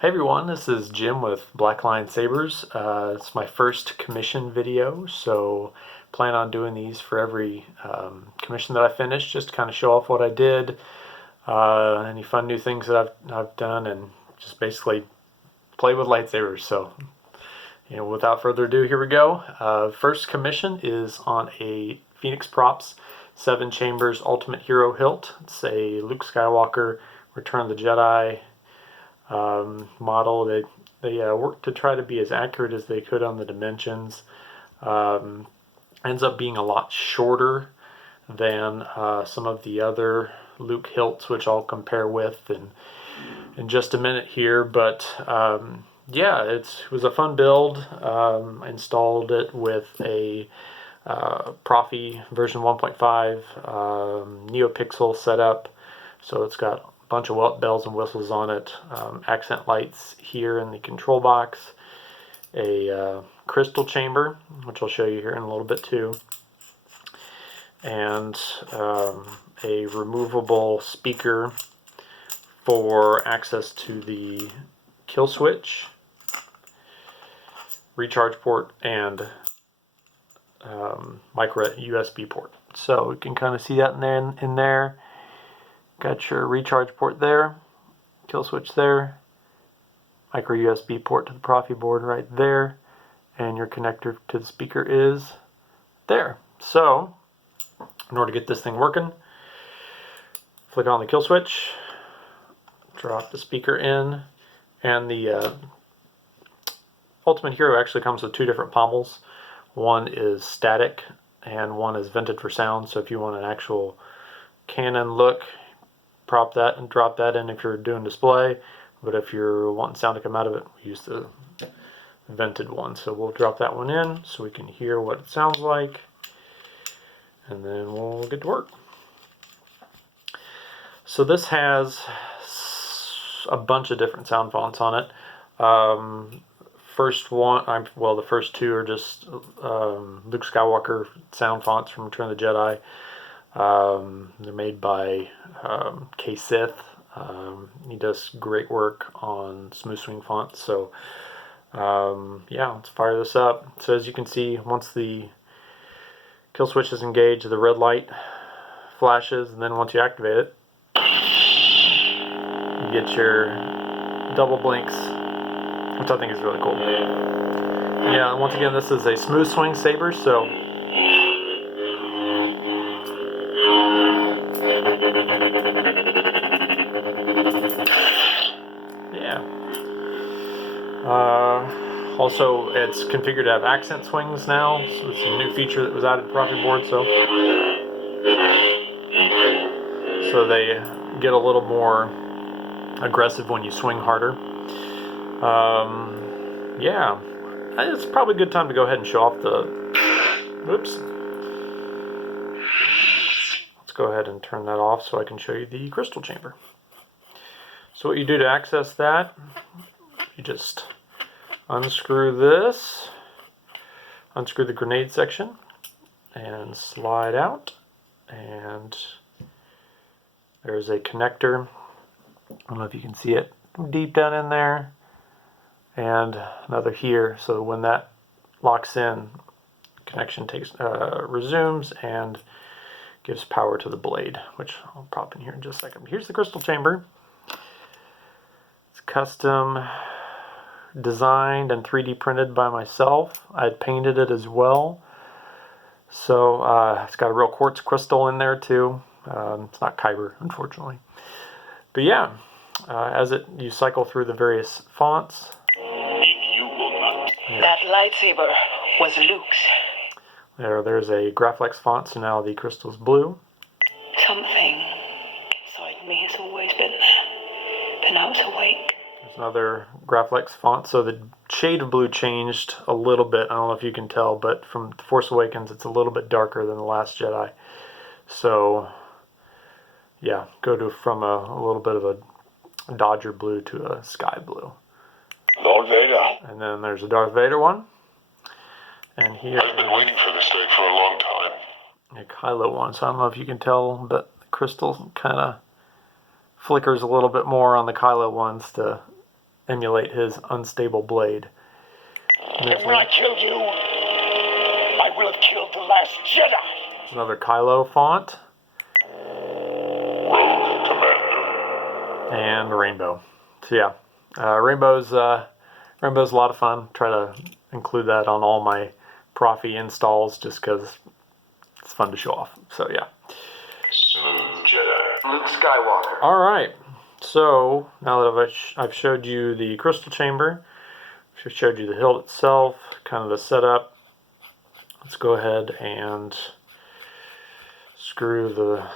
Hey everyone, this is Jim with Black Lion Sabers. It's my first commission video, so plan on doing these for every commission that I finish, just to kind of show off what I did, any fun new things that I've done, and just basically play with lightsabers. So, without further ado, here we go. First commission is on a Phoenix Props 7 Chambers Ultimate Hero hilt. It's a Luke Skywalker Return of the Jedi model. They worked to try to be as accurate as they could on the dimensions. Ends up being a lot shorter than some of the other Luke hilts, which I'll compare with in just a minute here. But yeah, it was a fun build. Installed it with a Proffie version 1.5 Neopixel setup, so it's got bunch of bells and whistles on it, accent lights here in the control box, a crystal chamber, which I'll show you here in a little bit too, and a removable speaker for access to the kill switch, recharge port, and micro USB port. So we can kind of see that in there. Got your recharge port there, kill switch there, micro USB port to the Proffieboard right there, and your connector to the speaker is there. So, in order to get this thing working, flick on the kill switch, drop the speaker in, and the Ultimate Hero actually comes with two different pommels. One is static, and one is vented for sound, so if you want an actual Canon look, prop that and drop that in if you're doing display, but if you're wanting sound to come out of it, we use the vented one. So we'll drop that one in so we can hear what it sounds like, and then we'll get to work. So this has a bunch of different sound fonts on it. First one, well, the first two are just Luke Skywalker sound fonts from Return of the Jedi. They're made by Sith. He does great work on smooth swing fonts. So yeah, let's fire this up. So as you can see, once the kill switch is engaged, the red light flashes, and then once you activate it, you get your double blinks, which I think is really cool. Yeah, once again, this is a smooth swing saber, so yeah. Also, it's configured to have accent swings now, so it's a new feature that was added to Proffieboard, so they get a little more aggressive when you swing harder. Yeah, it's probably a good time to go ahead and show off the, whoops. Let's go ahead and turn that off so I can show you the crystal chamber. So what you do to access that, you just unscrew this, unscrew the grenade section, and slide out, and there's a connector. I don't know if you can see it deep down in there, and another here, so when that locks in, connection resumes and gives power to the blade, which I'll pop in here in just a second. Here's the crystal chamber. It's custom designed and 3D printed by myself. I had painted it as well. So it's got a real quartz crystal in there too. It's not Kyber, unfortunately. But yeah, as you cycle through the various fonts. Yeah. That lightsaber was Luke's. There's a Graflex font, so now the crystal's blue. Something inside me has always been there, but now it's awake. There's another Graflex font, so the shade of blue changed a little bit. I don't know if you can tell, but from The Force Awakens, it's a little bit darker than The Last Jedi. So, yeah, from a little bit of a Dodger blue to a sky blue. Lord Vader. And then there's a Darth Vader one. And here I've been waiting for this day for a long time. A Kylo one, so I don't know if you can tell, but the crystal kind of flickers a little bit more on the Kylo ones to emulate his unstable blade. And when I kill you, I will have killed the last Jedi. There's another Kylo font. Rogue Commander. And Rainbow. So yeah, Rainbow's a lot of fun. Try to include that on all my Proffie installs just because it's fun to show off. So yeah. Smooth Jedi. Luke Skywalker. All right. So now that I've showed you the crystal chamber, I've showed you the hilt itself, kind of the setup. Let's go ahead and screw the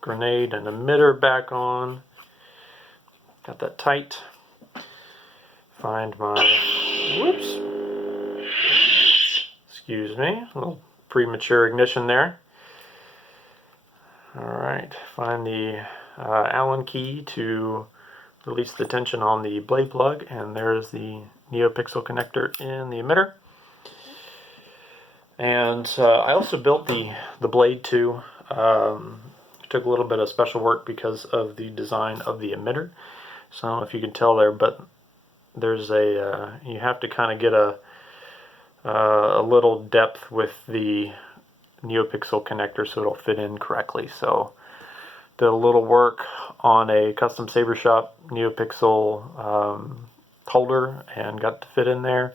grenade and emitter back on. Got that tight. Find my, whoops, excuse me, a little premature ignition there. Alright, find the Allen key to release the tension on the blade plug, and there's the Neopixel connector in the emitter. And I also built the blade too. It took a little bit of special work because of the design of the emitter. So I don't know if you can tell there, but there's a you have to kind of get a little depth with the Neopixel connector so it'll fit in correctly. So did a little work on a custom saber shop Neopixel holder and got to fit in there.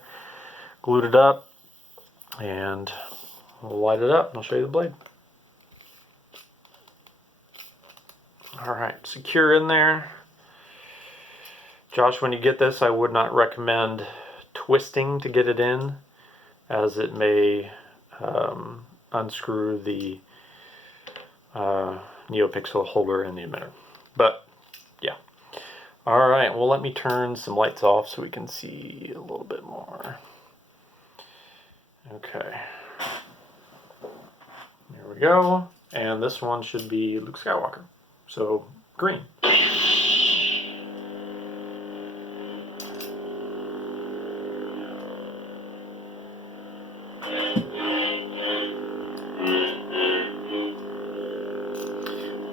Glued it up and we'll light it up and I'll show you the blade. Alright, secure in there. Josh, when you get this, I would not recommend twisting to get it in, as it may unscrew the Neopixel holder in the emitter. But yeah. Alright, well, let me turn some lights off so we can see a little bit more. Okay. There we go. And this one should be Luke Skywalker. So, green.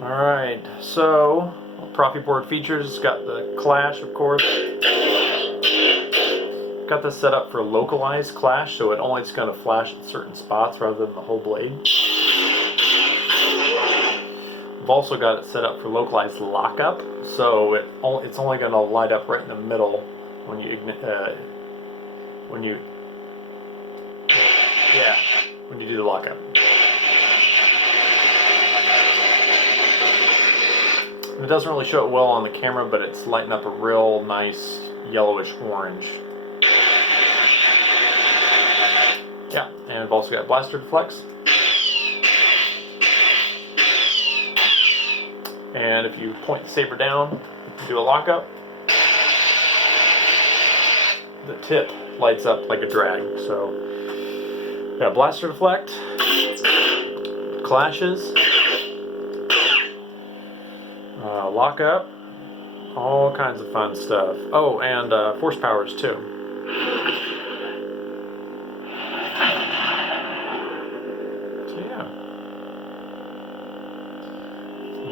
Alright, so Proffieboard features, it's got the clash, of course. Got this set up for localized clash, so it's going to flash at certain spots rather than the whole blade. I've also got it set up for localized lockup, so it's only going to light up right in the middle when you do the lockup. It doesn't really show it well on the camera, but it's lighting up a real nice yellowish orange. Yeah, and I've also got blaster deflects. And if you point the saber down, do a lockup, the tip lights up like a drag. So, got blaster deflect, clashes, lockup, all kinds of fun stuff. Oh, and force powers too. So yeah,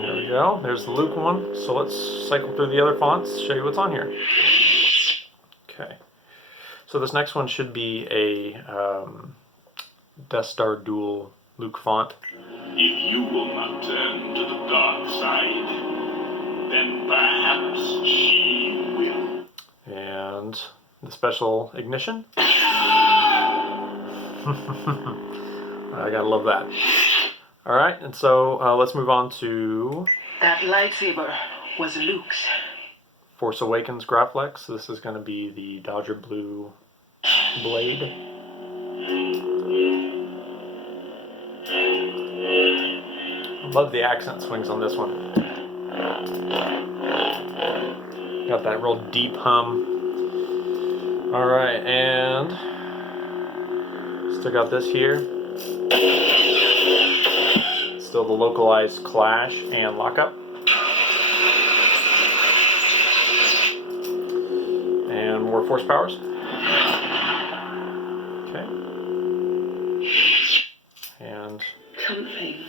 there we go. There's the Luke one. So let's cycle through the other fonts, show you what's on here. Okay, so this next one should be a Death Star dual Luke font. If you will not turn to the dark side, then perhaps she will. And the special ignition. I gotta love that. Alright, and so let's move on to That lightsaber was Luke's. Force Awakens Graflex. This is going to be the Dodger Blue blade. I love the accent swings on this one. Got that real deep hum. Alright, and still got this here. Still the localized clash and lockup. And more force powers. Okay. And Something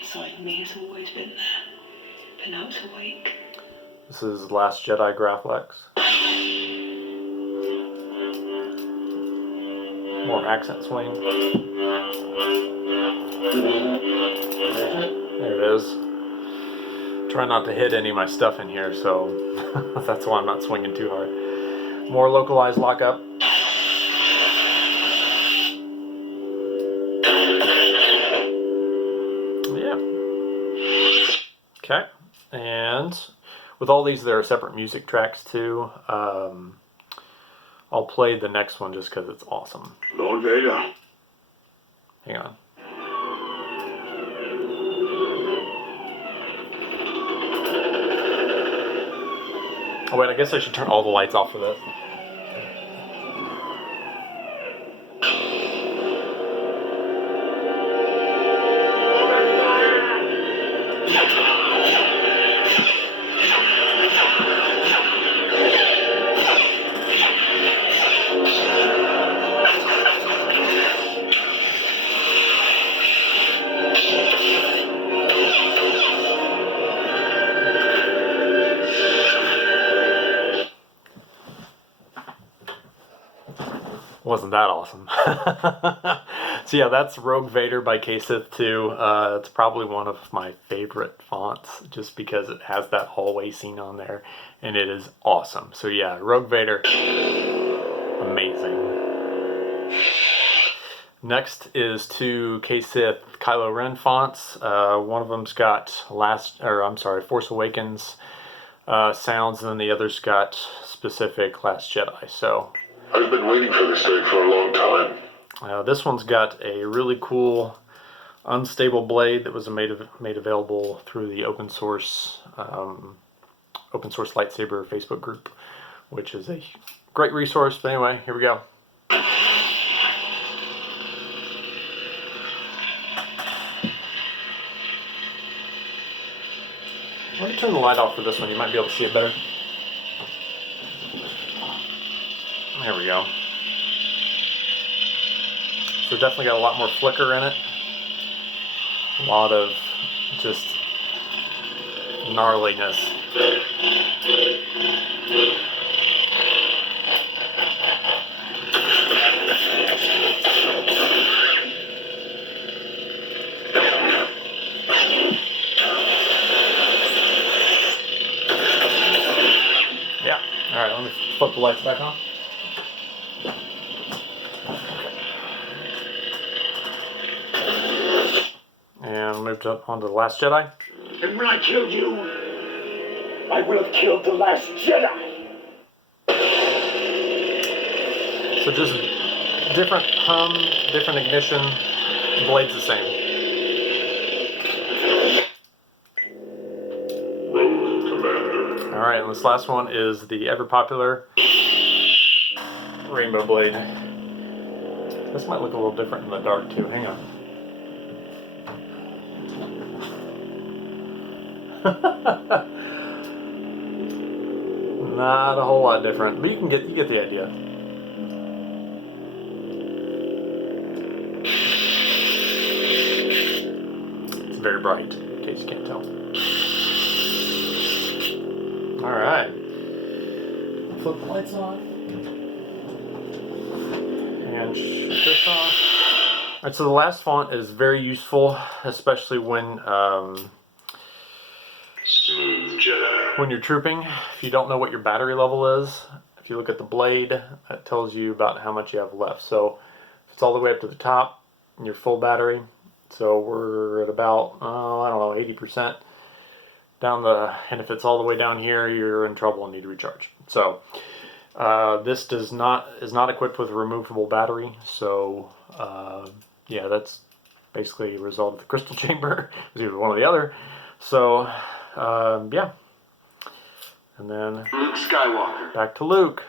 inside me has always been there, but now it's awake. this is Last Jedi Graflex. More accent swing. There it is. Try not to hit any of my stuff in here, so that's why I'm not swinging too hard. More localized lockup. Yeah. Okay. And with all these, there are separate music tracks too. I'll play the next one just because it's awesome. Lord Vader. Hang on. Oh wait, I guess I should turn all the lights off for this. Wasn't that awesome? So yeah, that's Rogue Vader by K-Sith 2. It's probably one of my favorite fonts just because it has that hallway scene on there and it is awesome. So yeah, Rogue Vader, amazing. Next is two K-Sith Kylo Ren fonts. One of them's got Force Awakens sounds, and then the other's got specific Last Jedi. So I've been waiting for this day for a long time. this one's got a really cool unstable blade that was made available through the open source lightsaber Facebook group, which is a great resource. But anyway, here we go. Let me turn the light off for this one. You might be able to see it better. There we go. So definitely got a lot more flicker in it. A lot of just gnarliness. Yeah. All right, let me flip the lights back on. And moved up onto the Last Jedi. And when I killed you, I will have killed the last Jedi. So just different hum, different ignition, blade's the same. Rogue Commander. Alright, and this last one is the ever popular Rainbow Blade. This might look a little different in the dark too. Hang on. Not a whole lot different, but you get the idea. It's very bright, in case you can't tell. Alright. Flip the lights on. And shut this off. Alright, so the last font is very useful, especially when Smooth Jedi. when you're trooping. If you don't know what your battery level is, if you look at the blade, that tells you about how much you have left. So if it's all the way up to the top, your full battery, so we're at about, I don't know, 80% down and if it's all the way down here, you're in trouble and need to recharge. So this is not equipped with a removable battery, so yeah, that's basically a result of the crystal chamber. It's either one or the other. So yeah, and then Luke Skywalker. back to Luke.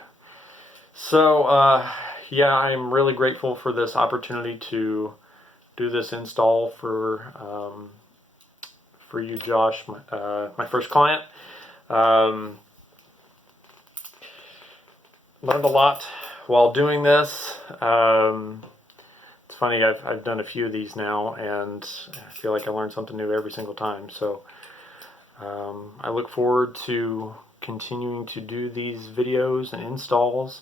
So yeah, I'm really grateful for this opportunity to do this install for you, Josh, my first client. Learned a lot while doing this. It's funny, I've done a few of these now, and I feel like I learn something new every single time. So I look forward to continuing to do these videos and installs.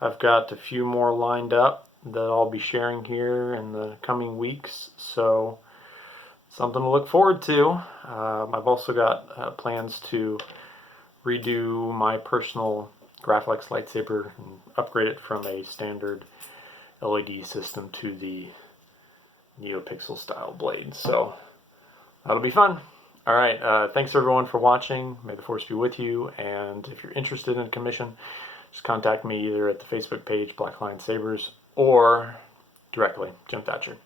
I've got a few more lined up that I'll be sharing here in the coming weeks. So something to look forward to. I've also got plans to redo my personal Graflex lightsaber and upgrade it from a standard LED system to the Neopixel style blade. So that'll be fun. All right, thanks everyone for watching. May the Force be with you. And if you're interested in commission, just contact me either at the Facebook page, Black Lion Sabers, or directly, Jim Thatcher.